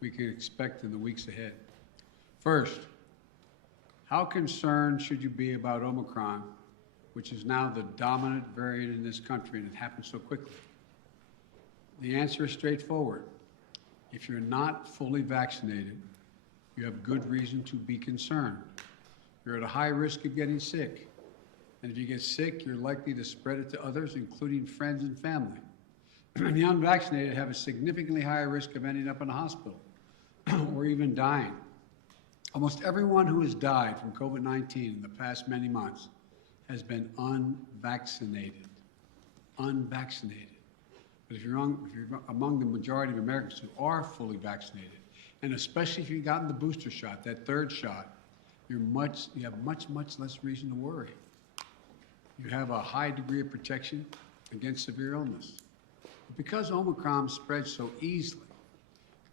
we can expect in the weeks ahead. First, how concerned should you be about Omicron, which is now the dominant variant in this country, and it happened so quickly? The answer is straightforward. If you're not fully vaccinated, you have good reason to be concerned. You're at a high risk of getting sick. And if you get sick, you're likely to spread it to others, including friends and family. The unvaccinated have a significantly higher risk of ending up in a hospital or even dying. Almost everyone who has died from COVID-19 in the past many months has been unvaccinated. Unvaccinated. But if you're among the majority of Americans who are fully vaccinated, and especially if you've gotten the booster shot, that third shot, you have much less reason to worry. You have a high degree of protection against severe illness. But because Omicron spreads so easily,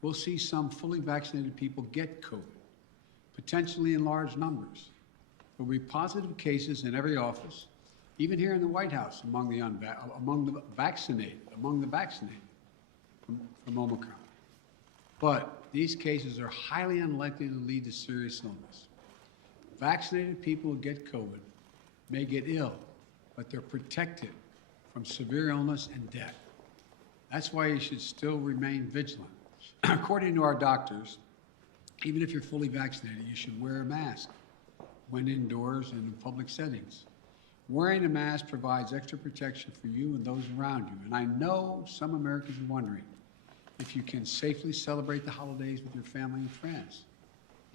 we'll see some fully vaccinated people get COVID, potentially in large numbers. There will be positive cases in every office, even here in the White House, among the vaccinated from Omicron. But these cases are highly unlikely to lead to serious illness. Vaccinated people who get COVID may get ill, but they're protected from severe illness and death. That's why you should still remain vigilant. According to our doctors, even if you're fully vaccinated, you should wear a mask when indoors and in public settings. Wearing a mask provides extra protection for you and those around you. And I know some Americans are wondering if you can safely celebrate the holidays with your family and friends.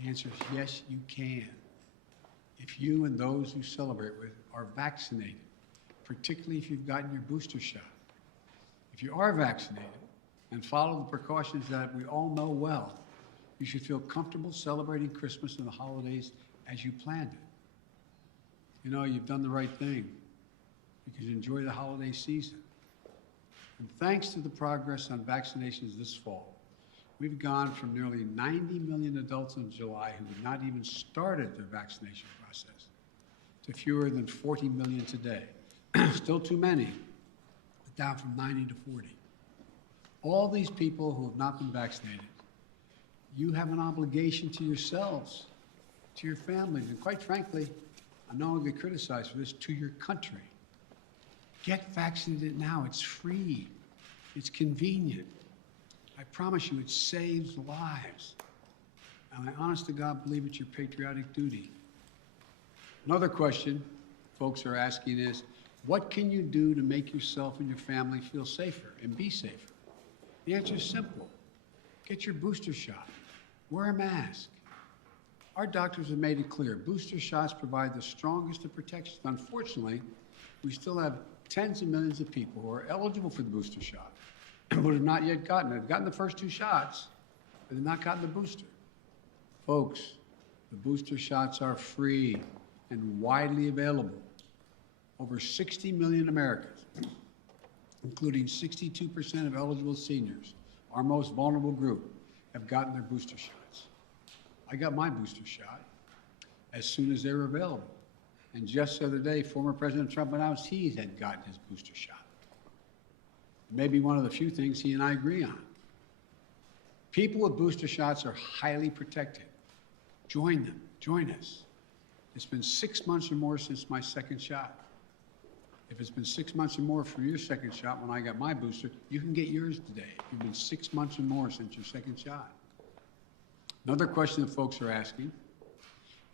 The answer is yes, you can. If you and those you celebrate with are vaccinated, particularly if you've gotten your booster shot. If you are vaccinated and follow the precautions that we all know well, you should feel comfortable celebrating Christmas and the holidays as you planned it. You know, you've done the right thing because you enjoy the holiday season. And thanks to the progress on vaccinations this fall, we've gone from nearly 90 million adults in July who had not even started their vaccination process to fewer than 40 million today. Still too many, but down from 90 to 40. All these people who have not been vaccinated, you have an obligation to yourselves, to your families, and quite frankly, I know I'll get criticized for this, to your country. Get vaccinated now. It's free. It's convenient. I promise you, it saves lives. And I honest to God believe it's your patriotic duty. Another question folks are asking is, what can you do to make yourself and your family feel safer and be safer? The answer is simple. Get your booster shot. Wear a mask. Our doctors have made it clear. Booster shots provide the strongest of protections. Unfortunately, we still have tens of millions of people who are eligible for the booster shot but have not yet gotten it. They've gotten the first two shots, but they've not gotten the booster. Folks, the booster shots are free and widely available. Over 60 million Americans, including 62% of eligible seniors, our most vulnerable group, have gotten their booster shots. I got my booster shot as soon as they were available. And just the other day, former President Trump announced he had gotten his booster shot. Maybe one of the few things he and I agree on. People with booster shots are highly protected. Join them. Join us. It's been 6 months or more since my second shot. If it's been 6 months or more for your second shot when I got my booster, you can get yours today. It's been 6 months or more since your second shot. Another question that folks are asking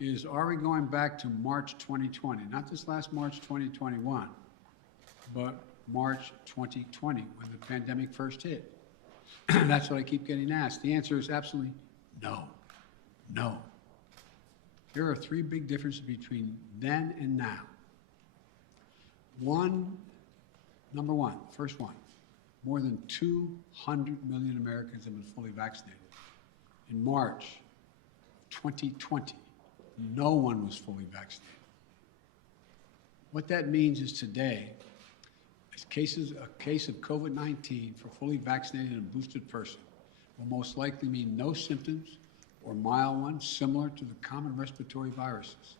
is, are we going back to March 2020? Not this last March 2021, but March 2020 when the pandemic first hit. That's what I keep getting asked. The answer is absolutely no. No. There are three big differences between then and now. Number one, first one, more than 200 million Americans have been fully vaccinated. In March of 2020, no one was fully vaccinated. What that means is today, a case of COVID-19 for fully vaccinated and boosted person will most likely mean no symptoms or mild ones similar to the common respiratory viruses.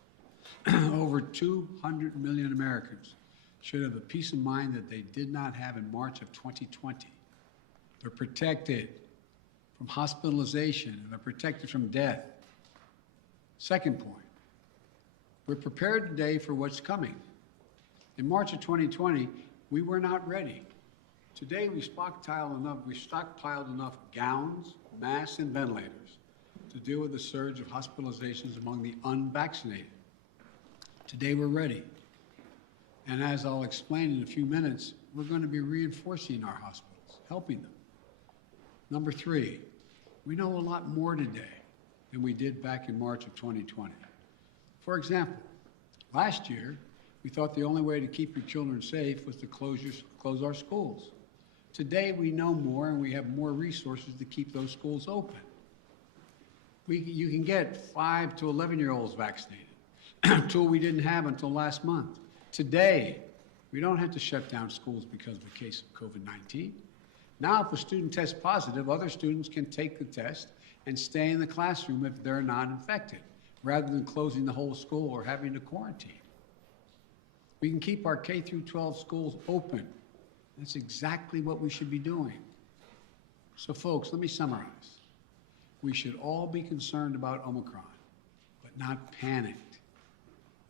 Over 200 million Americans should have the peace of mind that they did not have in March of 2020. They're protected. from hospitalization, and they're protected from death. Second point, we're prepared today for what's coming. In March of 2020, we were not ready. Today, we stockpiled enough gowns, masks, and ventilators to deal with the surge of hospitalizations among the unvaccinated. Today, we're ready. And as I'll explain in a few minutes, we're going to be reinforcing our hospitals, helping them. Number three, we know a lot more today than we did back in March of 2020. For example, last year, we thought the only way to keep your children safe was to close our schools. Today, we know more and we have more resources to keep those schools open. You can get 5 to 11-year-olds vaccinated, a tool we didn't have until last month. Today, we don't have to shut down schools because of a case of COVID-19. Now, if a student tests positive, other students can take the test and stay in the classroom if they're not infected, rather than closing the whole school or having to quarantine. We can keep our K through 12 schools open. That's exactly what we should be doing. So folks, let me summarize. We should all be concerned about Omicron, but not panicked.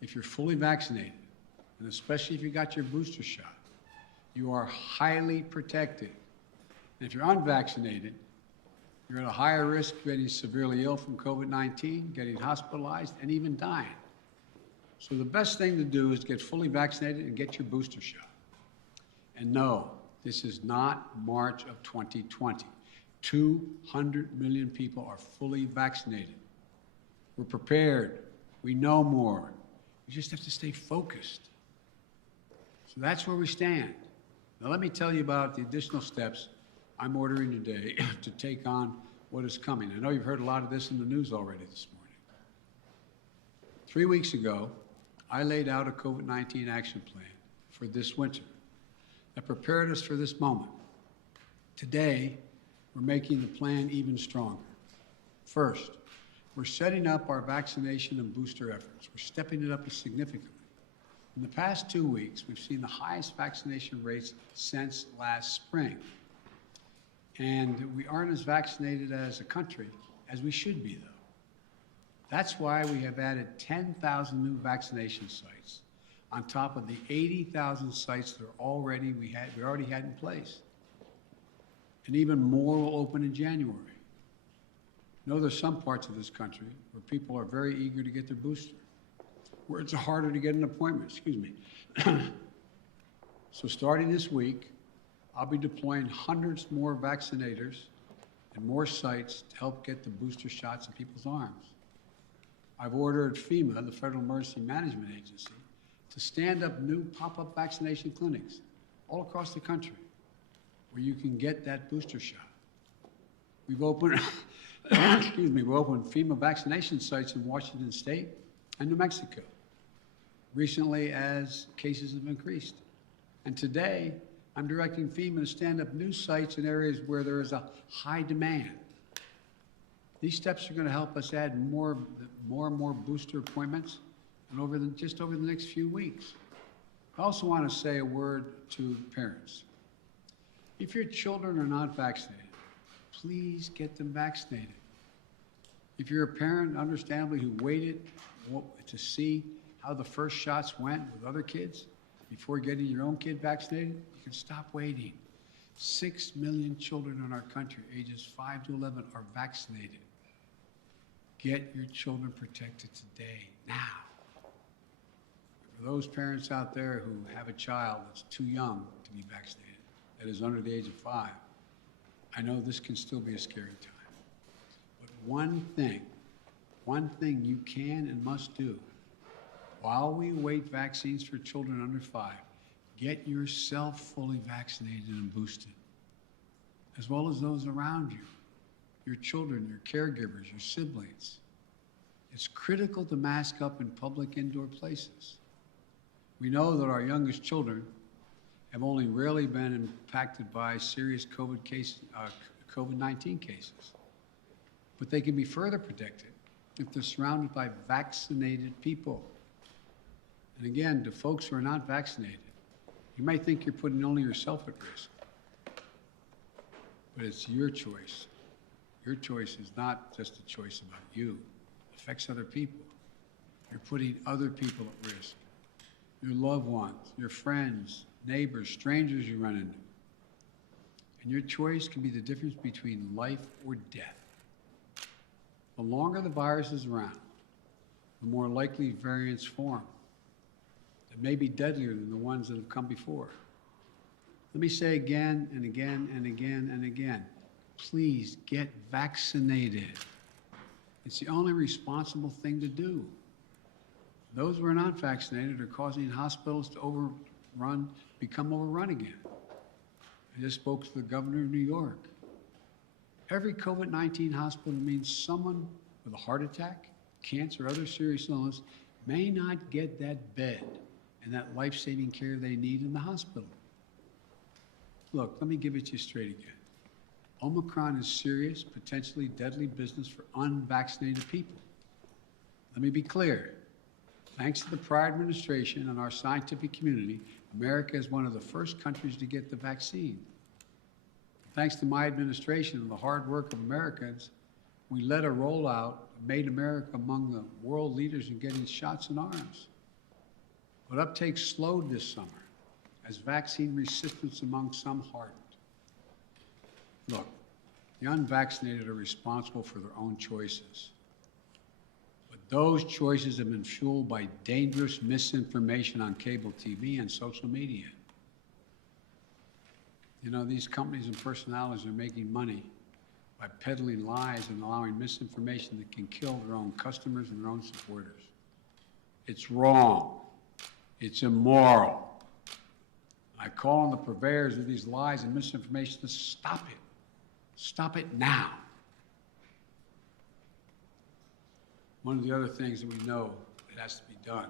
If you're fully vaccinated, and especially if you got your booster shot, you are highly protected. And if you're unvaccinated, you're at a higher risk of getting severely ill from COVID-19, getting hospitalized, and even dying. So the best thing to do is get fully vaccinated and get your booster shot. And no, this is not March of 2020. 200 million people are fully vaccinated. We're prepared. We know more. We just have to stay focused. So that's where we stand. Now let me tell you about the additional steps I'm ordering today to take on what is coming. I know you've heard a lot of this in the news already this morning. 3 weeks ago, I laid out a COVID-19 action plan for this winter that prepared us for this moment. Today, we're making the plan even stronger. First, we're setting up our vaccination and booster efforts. We're stepping it up significantly. In the past 2 weeks, we've seen the highest vaccination rates since last spring. And we aren't as vaccinated as a country as we should be, though. That's why we have added 10,000 new vaccination sites on top of the 80,000 sites that we already had in place. And even more will open in January. I know there's some parts of this country where people are very eager to get their booster, where it's harder to get an appointment, So starting this week, I'll be deploying hundreds more vaccinators and more sites to help get the booster shots in people's arms. I've ordered FEMA, the Federal Emergency Management Agency, to stand up new pop-up vaccination clinics all across the country where you can get that booster shot. We've opened, we've opened FEMA vaccination sites in Washington State and New Mexico recently as cases have increased. And today, I'm directing FEMA to stand up new sites in areas where there is a high demand. These steps are going to help us add more and more booster appointments and just over the next few weeks. I also want to say a word to parents. If your children are not vaccinated, please get them vaccinated. If you're a parent, understandably, who waited to see how the first shots went with other kids before getting your own kid vaccinated, you can stop waiting. 6 million children in our country, ages 5 to 11, are vaccinated. Get your children protected today, now. For those parents out there who have a child that's too young to be vaccinated, that is under the age of 5, I know this can still be a scary time. But one thing you can and must do while we await vaccines for children under 5, get yourself fully vaccinated and boosted, as well as those around you, your children, your caregivers, your siblings. It's critical to mask up in public indoor places. We know that our youngest children have only rarely been impacted by serious COVID-19 cases, but they can be further protected if they're surrounded by vaccinated people. And again, to folks who are not vaccinated, you might think you're putting only yourself at risk, but it's your choice. Your choice is not just a choice about you. It affects other people. You're putting other people at risk. Your loved ones, your friends, neighbors, strangers you run into. And your choice can be the difference between life or death. The longer the virus is around, the more likely variants form that may be deadlier than the ones that have come before. Let me say again and again and again and again, please get vaccinated. It's the only responsible thing to do. Those who are not vaccinated are causing hospitals to become overrun again. I just spoke to the governor of New York. Every COVID-19 hospital means someone with a heart attack, cancer, or other serious illness may not get that bed and that life-saving care they need in the hospital. Look, let me give it to you straight again. Omicron is serious, potentially deadly business for unvaccinated people. Let me be clear. Thanks to the prior administration and our scientific community, America is one of the first countries to get the vaccine. Thanks to my administration and the hard work of Americans, we led a rollout that made America among the world leaders in getting shots in arms. But uptake slowed this summer as vaccine resistance among some hardened. Look, the unvaccinated are responsible for their own choices. But those choices have been fueled by dangerous misinformation on cable TV and social media. You know, these companies and personalities are making money by peddling lies and allowing misinformation that can kill their own customers and their own supporters. It's wrong. It's immoral. I call on the purveyors of these lies and misinformation to stop it. Stop it now. One of the other things that we know that has to be done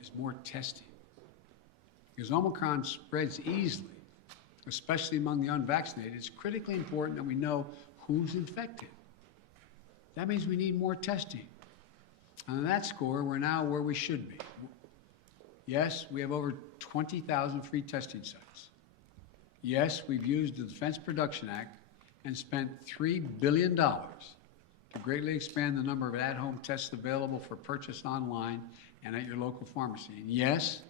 is more testing. Because Omicron spreads easily, especially among the unvaccinated. It's critically important that we know who's infected. That means we need more testing. And on that score, we're now where we should be. Yes, we have over 20,000 free testing sites. Yes, we've used the Defense Production Act and spent $3 billion to greatly expand the number of at-home tests available for purchase online and at your local pharmacy. And yes,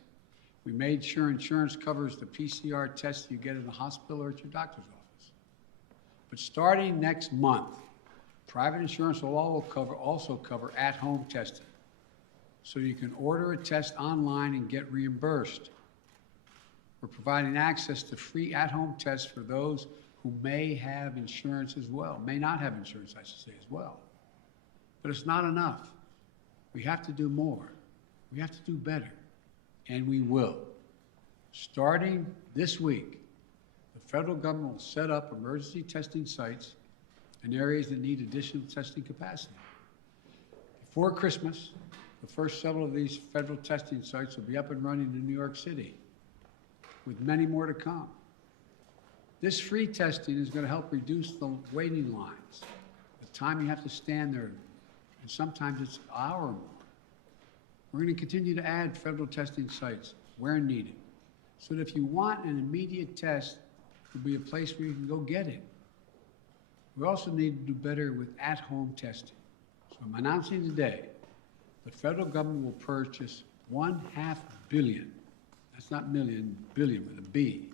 we made sure insurance covers the PCR tests you get in the hospital or at your doctor's office. But starting next month, private insurance will also cover at-home testing. So you can order a test online and get reimbursed. We're providing access to free at-home tests for those who may have insurance as well, may not have insurance, I should say, as well. But it's not enough. We have to do more. We have to do better, and we will. Starting this week, the federal government will set up emergency testing sites in areas that need additional testing capacity. Before Christmas, the first several of these federal testing sites will be up and running in New York City, with many more to come. This free testing is going to help reduce the waiting lines, the time you have to stand there, and sometimes it's an hour or more. We're going to continue to add federal testing sites where needed, so that if you want an immediate test, there'll be a place where you can go get it. We also need to do better with at-home testing. So I'm announcing today, the federal government will purchase $500 million, that's not million, billion with a B,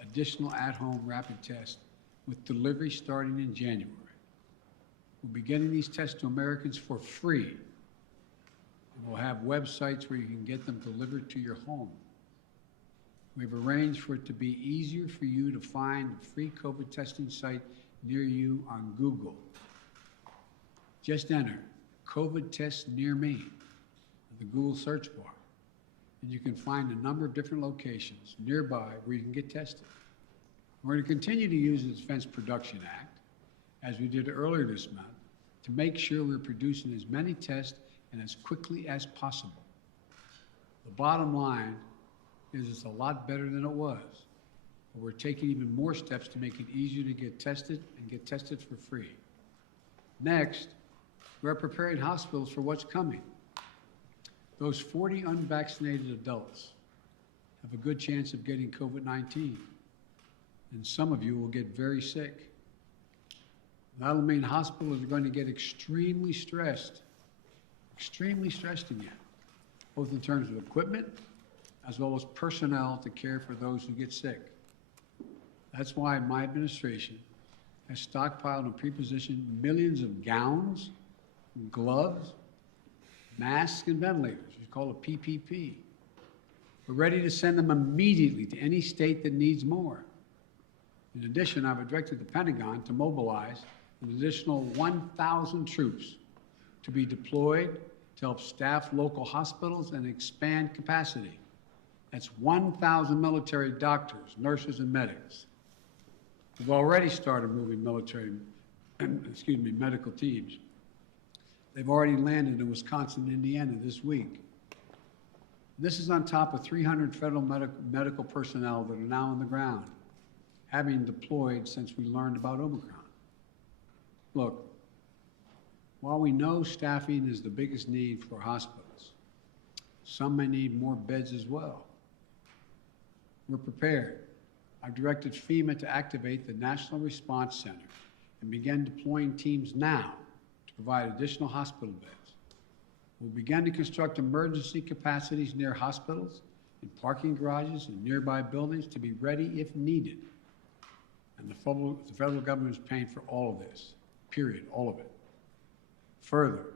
additional at-home rapid tests with delivery starting in January. We'll be getting these tests to Americans for free. We'll have websites where you can get them delivered to your home. We've arranged for it to be easier for you to find a free COVID testing site near you on Google. Just enter COVID test near me in the Google search bar, and you can find a number of different locations nearby where you can get tested. We're going to continue to use the Defense Production Act, as we did earlier this month, to make sure we're producing as many tests and as quickly as possible. The bottom line is it's a lot better than it was, but we're taking even more steps to make it easier to get tested and get tested for free. Next, we're preparing hospitals for what's coming. Those 40 unvaccinated adults have a good chance of getting COVID-19, and some of you will get very sick. That'll mean hospitals are going to get extremely stressed again, both in terms of equipment as well as personnel to care for those who get sick. That's why my administration has stockpiled and pre-positioned millions of gowns, gloves, masks, and ventilators. We call it PPP. We're ready to send them immediately to any state that needs more. In addition, I've directed the Pentagon to mobilize an additional 1,000 troops to be deployed to help staff local hospitals and expand capacity. That's 1,000 military doctors, nurses, and medics. We've already started moving medical teams. They've already landed in Wisconsin and Indiana this week. This is on top of 300 federal medical personnel that are now on the ground, having deployed since we learned about Omicron. Look, while we know staffing is the biggest need for hospitals, some may need more beds as well. We're prepared. I've directed FEMA to activate the National Response Center and begin deploying teams now to provide additional hospital beds. We'll begin to construct emergency capacities near hospitals, in parking garages, and nearby buildings to be ready if needed. And the federal government is paying for all of this, period, all of it. Further,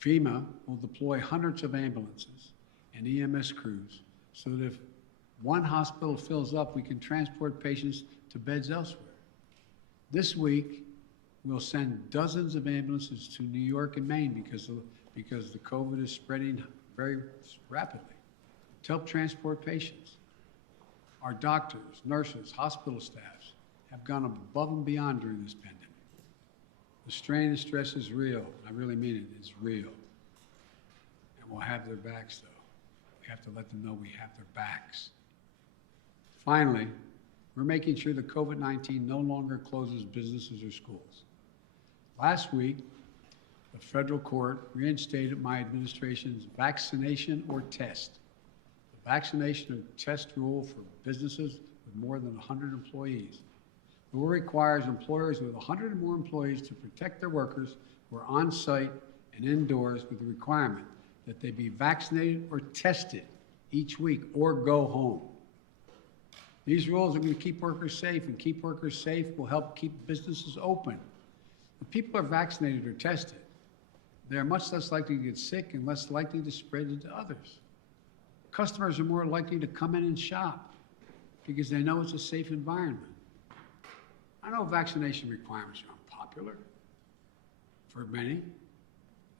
FEMA will deploy hundreds of ambulances and EMS crews so that if one hospital fills up, we can transport patients to beds elsewhere. This week, we'll send dozens of ambulances to New York and Maine because the COVID is spreading very rapidly to help transport patients. Our doctors, nurses, hospital staffs have gone above and beyond during this pandemic. The strain and stress is real. I really mean it, it's real. And we'll have their backs, though. We have to let them know we have their backs. Finally, we're making sure that COVID-19 no longer closes businesses or schools. Last week, the federal court reinstated my administration's vaccination or test, the vaccination or test rule for businesses with more than 100 employees. The rule requires employers with 100 or more employees to protect their workers who are on site and indoors with the requirement that they be vaccinated or tested each week or go home. These rules are going to keep workers safe, and keep workers safe will help keep businesses open. If people are vaccinated or tested, they are much less likely to get sick and less likely to spread it to others. Customers are more likely to come in and shop because they know it's a safe environment. I know vaccination requirements are unpopular for many, and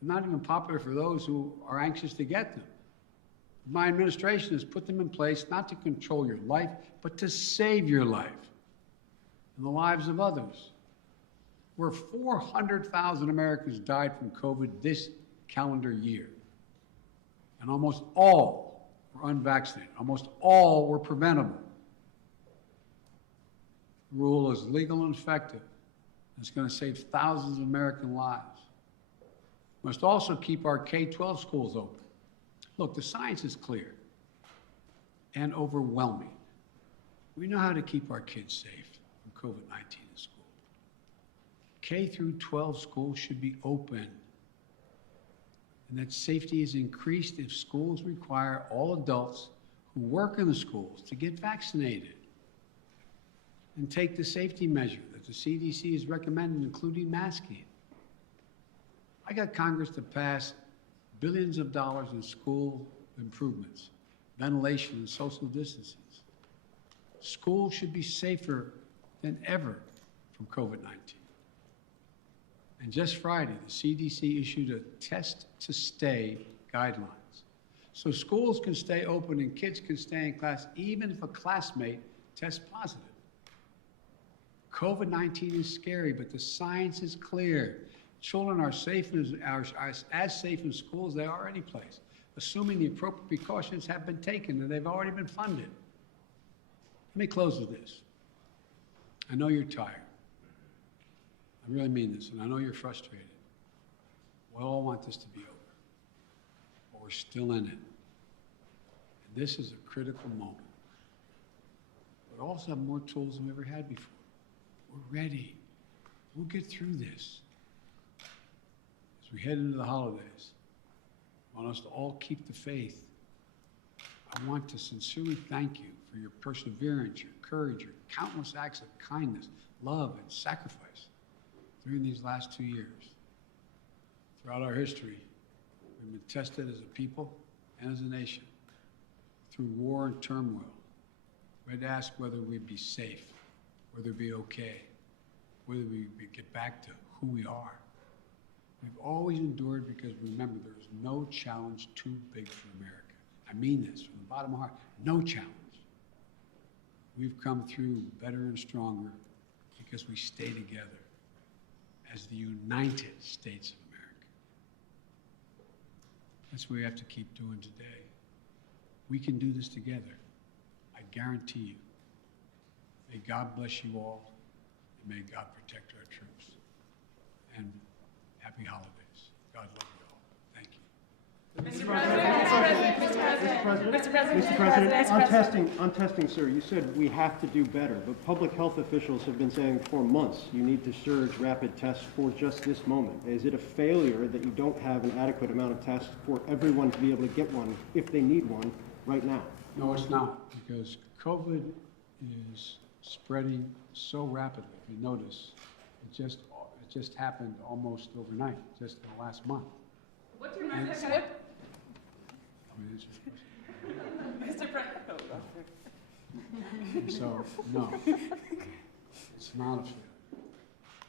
not even popular for those who are anxious to get them. My administration has put them in place not to control your life, but to save your life and the lives of others. Where 400,000 Americans died from COVID this calendar year, and almost all were unvaccinated. Almost all were preventable. The rule is legal and effective. It's going to save thousands of American lives. We must also keep our K-12 schools open. Look, the science is clear and overwhelming. We know how to keep our kids safe from COVID-19 in school. K through 12 schools should be open, and that safety is increased if schools require all adults who work in the schools to get vaccinated and take the safety measure that the CDC has recommended, including masking. I got Congress to pass billions of dollars in school improvements, ventilation, and social distancing. Schools should be safer than ever from COVID-19. And just Friday, the CDC issued a test-to-stay guidelines. So schools can stay open and kids can stay in class even if a classmate tests positive. COVID-19 is scary, but the science is clear. Children are safe as safe in schools as they are any place, assuming the appropriate precautions have been taken and they've already been funded. Let me close with this. I know you're tired. I really mean this, and I know you're frustrated. We all want this to be over, but we're still in it. And this is a critical moment. We also have more tools than we ever had before. We're ready. We'll get through this. As we head into the holidays, I want us to all keep the faith. I want to sincerely thank you for your perseverance, your courage, your countless acts of kindness, love, and sacrifice during these last 2 years. Throughout our history, we've been tested as a people and as a nation through war and turmoil. We had to ask whether we'd be safe, whether we'd be okay, whether we'd get back to who we are. We've always endured because remember, there is no challenge too big for America. I mean this from the bottom of my heart, no challenge. We've come through better and stronger because we stay together as the United States of America. That's what we have to keep doing today. We can do this together. I guarantee you. May God bless you all, and may God protect our troops. And happy holidays. God love you all. Thank you. Mr. President, on testing, sir, you said we have to do better, but public health officials have been saying for months you need to surge rapid tests for just this moment. Is it a failure that you don't have an adequate amount of tests for everyone to be able to get one if they need one right now? No, it's not, because COVID is spreading so rapidly. If you notice, it just happened almost overnight, just in the last month. What's your message? Mr. President. So, no, it's not a failure.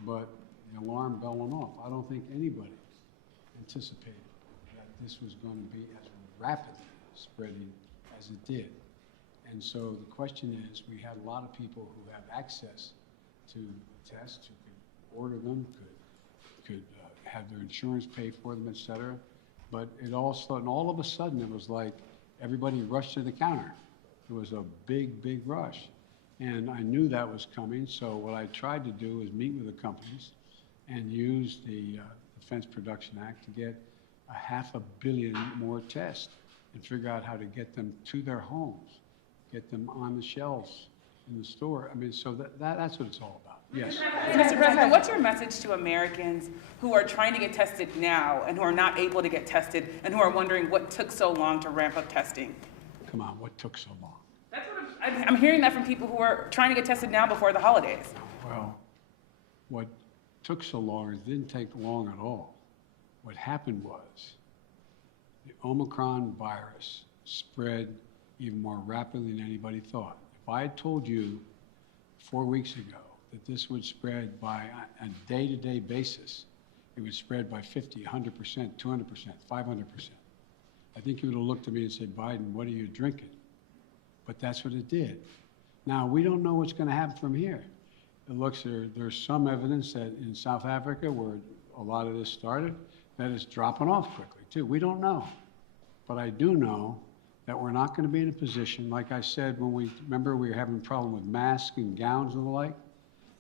But the alarm bell went off. I don't think anybody anticipated that this was going to be as rapidly spreading as it did. And so the question is, we had a lot of people who have access to tests, who could order them, could have their insurance pay for them, et cetera. But it also, and all of a sudden, it was like everybody rushed to the counter. It was a big, big rush. And I knew that was coming, so what I tried to do is meet with the companies and use the Defense Production Act to get 500 million more tests and figure out how to get them to their homes, get them on the shelves in the store. I mean, so that's what it's all about. Yes. Mr. President, what's your message to Americans who are trying to get tested now and who are not able to get tested and who are wondering what took so long to ramp up testing? Come on, what took so long? That's what I'm hearing that from people who are trying to get tested now before the holidays. Well, what took so long, it didn't take long at all. What happened was the Omicron virus spread even more rapidly than anybody thought. If I had told you 4 weeks ago that this would spread by a day-to-day basis, it would spread by 50, 100%, 200%, 500%. I think you would have looked at me and said, Biden, what are you drinking? But that's what it did. Now, we don't know what's going to happen from here. It looks there's some evidence that in South Africa, where a lot of this started, that it's dropping off quickly, too. We don't know. But I do know that we're not going to be in a position, like I said, when we were having a problem with masks and gowns and the like.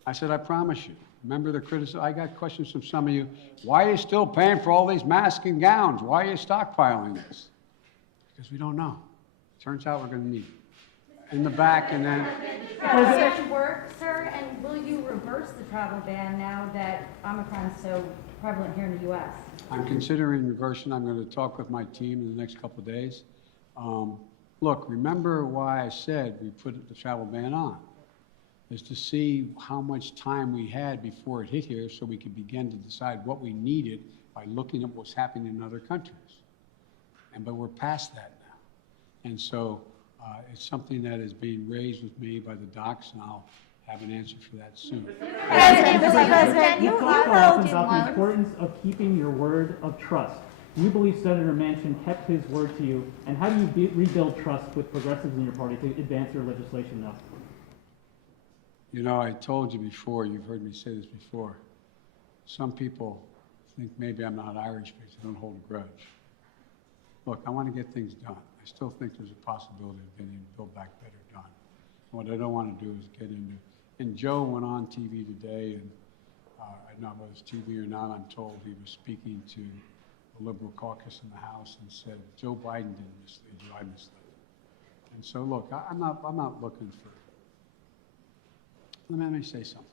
I said, I promise you. Remember the criticism? I got questions from some of you. Why are you still paying for all these masks and gowns? Why are you stockpiling this? Because we don't know. Turns out we're going to need it. In the back, and then... Does it work, sir? And will you reverse the travel ban now that Omicron is so prevalent here in the U.S.? I'm considering reversing. I'm going to talk with my team in the next couple of days. Look, remember why I said we put the travel ban on, is to see how much time we had before it hit here so we could begin to decide what we needed by looking at what's happening in other countries. But we're past that now. And so it's something that is being raised with me by the docs, and I'll have an answer for that soon. Mr. President, you talk often about the importance of keeping your word of trust. Do you believe Senator Manchin kept his word to you? And how do you rebuild trust with progressives in your party to advance your legislation now? You know, I told you before, you've heard me say this before, some people think maybe I'm not Irish because I don't hold a grudge. Look, I want to get things done. I still think there's a possibility of getting Build Back Better done. What I don't want to do is get into, and Joe went on TV today, and I don't know whether it's TV or not, I'm told he was speaking to the Liberal caucus in the House and said, Joe Biden didn't mislead you, I misled him. And so look, I'm not looking for, let me say something.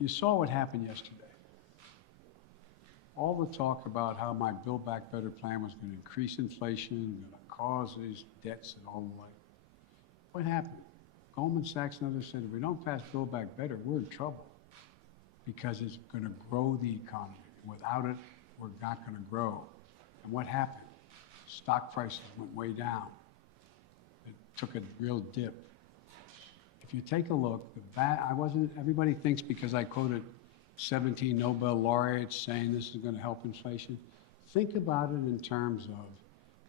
You saw what happened yesterday. All the talk about how my Build Back Better plan was going to increase inflation, going to cause these debts and all the like. What happened? Goldman Sachs and others said, if we don't pass Build Back Better, we're in trouble because it's going to grow the economy. Without it, we're not going to grow. And what happened? Stock prices went way down. It took a real dip. If you take a look, everybody thinks because I quoted 17 Nobel laureates saying this is going to help inflation. Think about it in terms of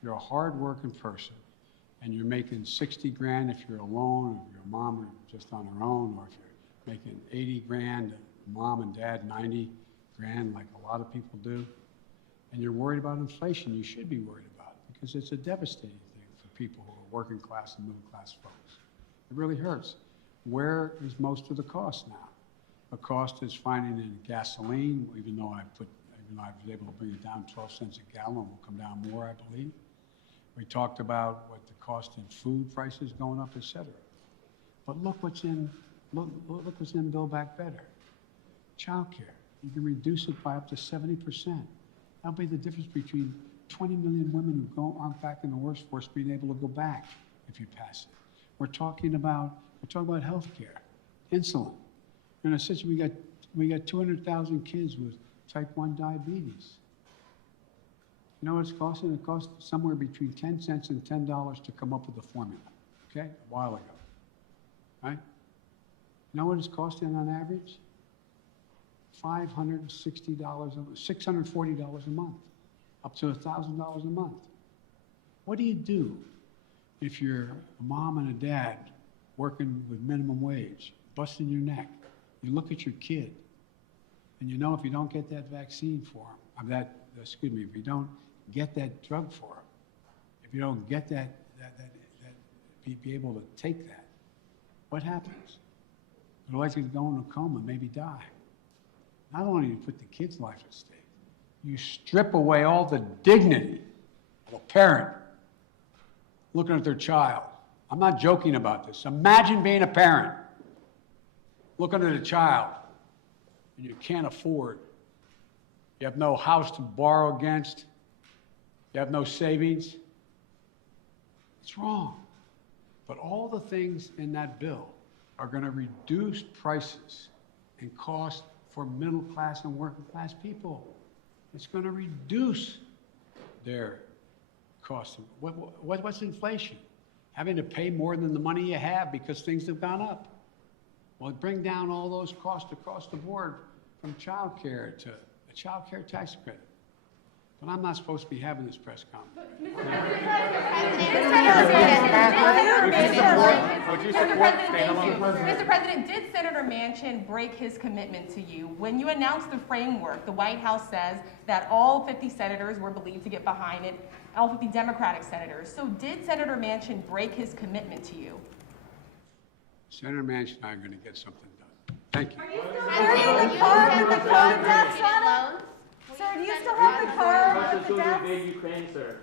you're a hard-working person and you're making 60 grand if you're alone, or your mom are just on her own, or if you're making 80 grand, mom and dad 90 grand like a lot of people do, and you're worried about inflation, you should be worried about it because it's a devastating thing for people who are working class and middle class folks. It really hurts. Where is most of the cost now? The cost is finding in gasoline, even though I was able to bring it down 12 cents a gallon, will come down more, I believe. We talked about what the cost in food prices going up, et cetera. But look what's in Build Back Better. Child care. You can reduce it by up to 70%. That'll be the difference between 20 million women who aren't back in the workforce being able to go back if you pass it. We're talking about health care, insulin. In a situation, we got 200,000 kids with type 1 diabetes. You know what it's costing? It cost somewhere between 10 cents and $10 to come up with the formula, okay? A while ago, right? You know what it's costing on average? $560, $640 a month, up to $1,000 a month. What do you do if you're a mom and a dad working with minimum wage, busting your neck? You look at your kid, and you know if you don't get that vaccine for him, if you don't get that drug for him, if you don't get be able to take that, what happens? They're likely to go in a coma, maybe die. Not only do you put the kid's life at stake, you strip away all the dignity of a parent looking at their child. I'm not joking about this. Imagine being a parent, looking at a child, and you can't afford. You have no house to borrow against. You have no savings. It's wrong. But all the things in that bill are going to reduce prices and cost for middle class and working class people. It's going to reduce their cost. What's inflation? Having to pay more than the money you have because things have gone up. Well, bring down all those costs across the board from child care to a child care tax credit. But I'm not supposed to be having this press conference. Mr. President, did Senator Manchin break his commitment to you? When you announced the framework, the White House says that all 50 senators were believed to get behind it, all 50 Democratic senators. So did Senator Manchin break his commitment to you? Senator Manchin and I are going to get something done. Thank you. Are you still carrying the card with the contacts on it? Sir, do you still have the card with the deaths? Ukraine, sir.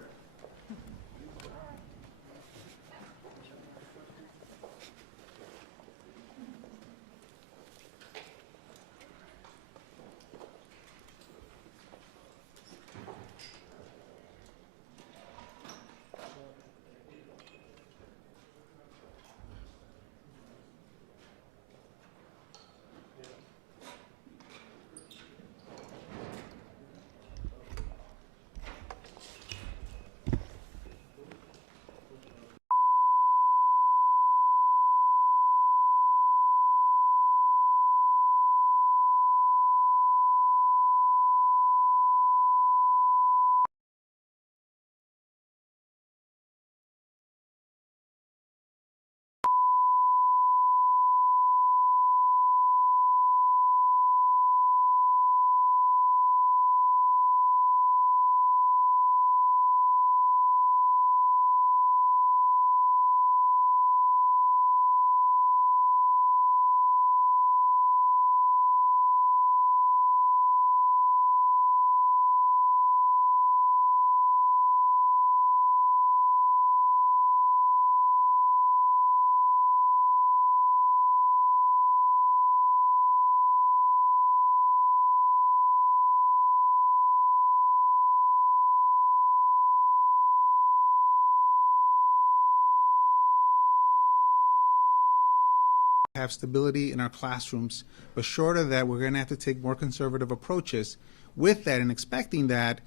have stability in our classrooms. But short of that, we're going to have to take more conservative approaches. With that and expecting that,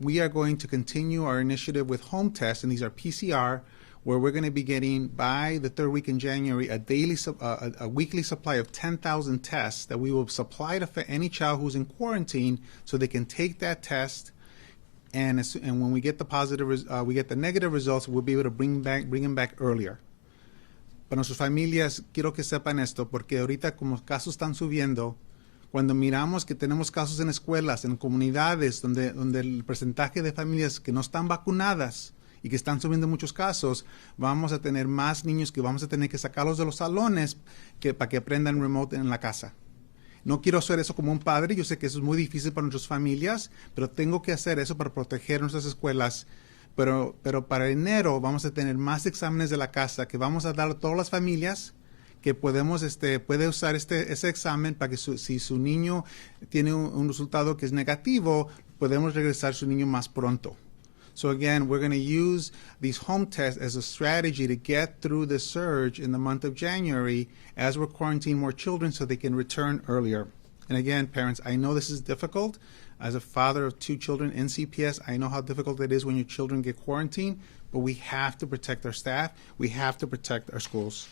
we are going to continue our initiative with home tests, and these are PCR, where we're going to be getting, by the third week in January, a weekly supply of 10,000 tests that we will supply to any child who's in quarantine so they can take that test. And when we get we get the negative results, we'll be able to bring them back earlier. Para nuestras familias, quiero que sepan esto, porque ahorita como casos están subiendo, cuando miramos que tenemos casos en escuelas, en comunidades donde el porcentaje de familias que no están vacunadas y que están subiendo muchos casos, vamos a tener más niños que vamos a tener que sacarlos de los salones para que aprendan remote en la casa. No quiero hacer eso como un padre, yo sé que eso es muy difícil para nuestras familias, pero tengo que hacer eso para proteger nuestras escuelas. Pero para enero vamos a tener más exámenes de la casa que vamos a dar a todas las familias que puede usar ese examen para que si su niño tiene un resultado que es negativo, podemos regresar a su niño más pronto. So again, we're going to use these home tests as a strategy to get through the surge in the month of January as we're quarantining more children so they can return earlier. And again, parents, I know this is difficult. As a father of 2 children in CPS, I know how difficult it is when your children get quarantined, but we have to protect our staff. We have to protect our schools.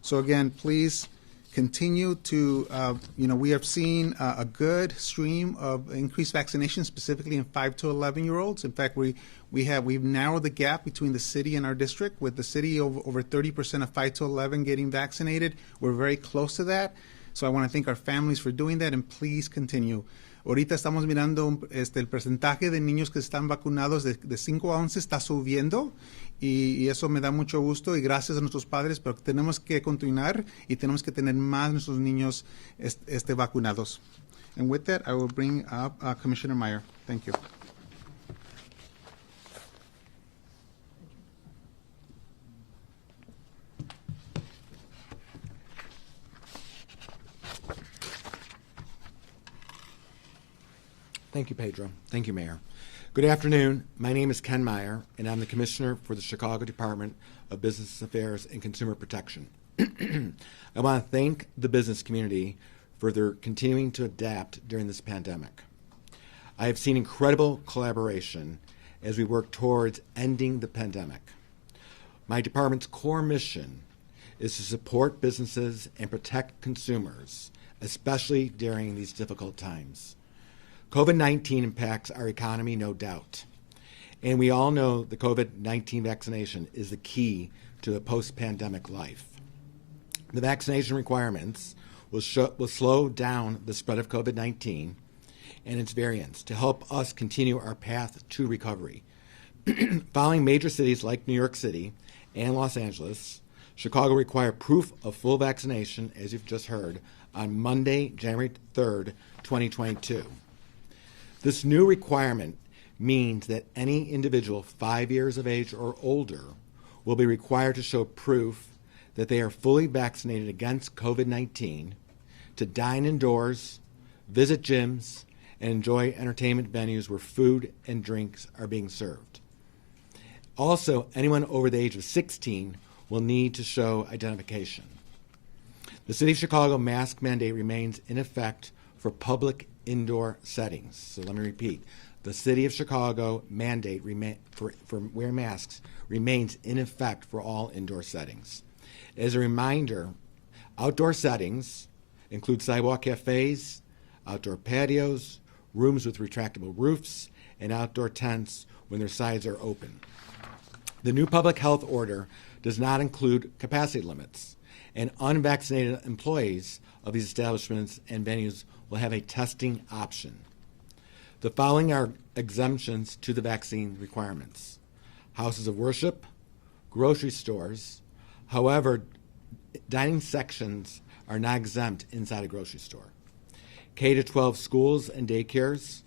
So again, please continue to, we have seen a good stream of increased vaccination, specifically in 5 to 11-year-olds. In fact, we've narrowed the gap between the city and our district, with the city over 30% of 5 to 11 getting vaccinated. We're very close to that. So I want to thank our families for doing that, and please continue. Ahorita estamos mirando el porcentaje de niños que están vacunados de 5 a 11 está subiendo, y eso me da mucho gusto, y gracias a nuestros padres, pero tenemos que continuar y tenemos que tener más nuestros niños vacunados. And with that, I will bring up Commissioner Meyer. Thank you. Thank you, Pedro. Thank you, Mayor. Good afternoon. My name is Ken Meyer, and I'm the Commissioner for the Chicago Department of Business Affairs and Consumer Protection. I want to thank the business community for their continuing to adapt during this pandemic. I have seen incredible collaboration as we work towards ending the pandemic. My department's core mission is to support businesses and protect consumers, especially during these difficult times. COVID-19 impacts our economy, no doubt. And we all know the COVID-19 vaccination is the key to a post-pandemic life. The vaccination requirements will slow down the spread of COVID-19 and its variants to help us continue our path to recovery. Following major cities like New York City and Los Angeles, Chicago required proof of full vaccination, as you've just heard, on Monday, January 3rd, 2022. This new requirement means that any individual 5 years of age or older will be required to show proof that they are fully vaccinated against COVID-19 to dine indoors, visit gyms, and enjoy entertainment venues where food and drinks are being served. Also, anyone over the age of 16 will need to show identification. The City of Chicago mask mandate remains in effect for public indoor settings. So let me repeat. The City of Chicago mandate for wearing masks remains in effect for all indoor settings. As a reminder, outdoor settings include sidewalk cafes, outdoor patios, rooms with retractable roofs, and outdoor tents when their sides are open. The new public health order does not include capacity limits, and unvaccinated employees of these establishments and venues will have a testing option. The following are exemptions to the vaccine requirements: houses of worship, grocery stores. However, dining sections are not exempt inside a grocery store. K-12 schools and daycares,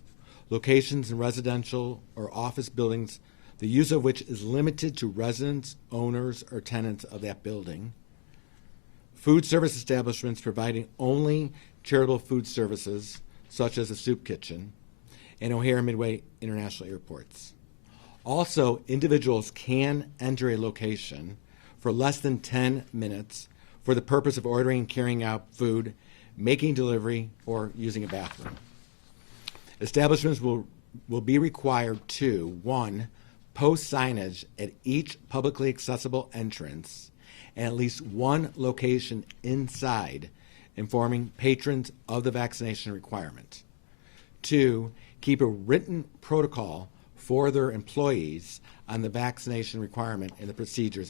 locations in residential or office buildings, the use of which is limited to residents, owners, or tenants of that building. Food service establishments providing only charitable food services, such as a soup kitchen, and O'Hare Midway International Airports. Also, individuals can enter a location for less than 10 minutes for the purpose of ordering and carrying out food, making delivery, or using a bathroom. Establishments will be required to, 1, post signage at each publicly accessible entrance and at least one location inside informing patrons of the vaccination requirement. 2, keep a written protocol for their employees on the vaccination requirement and the procedures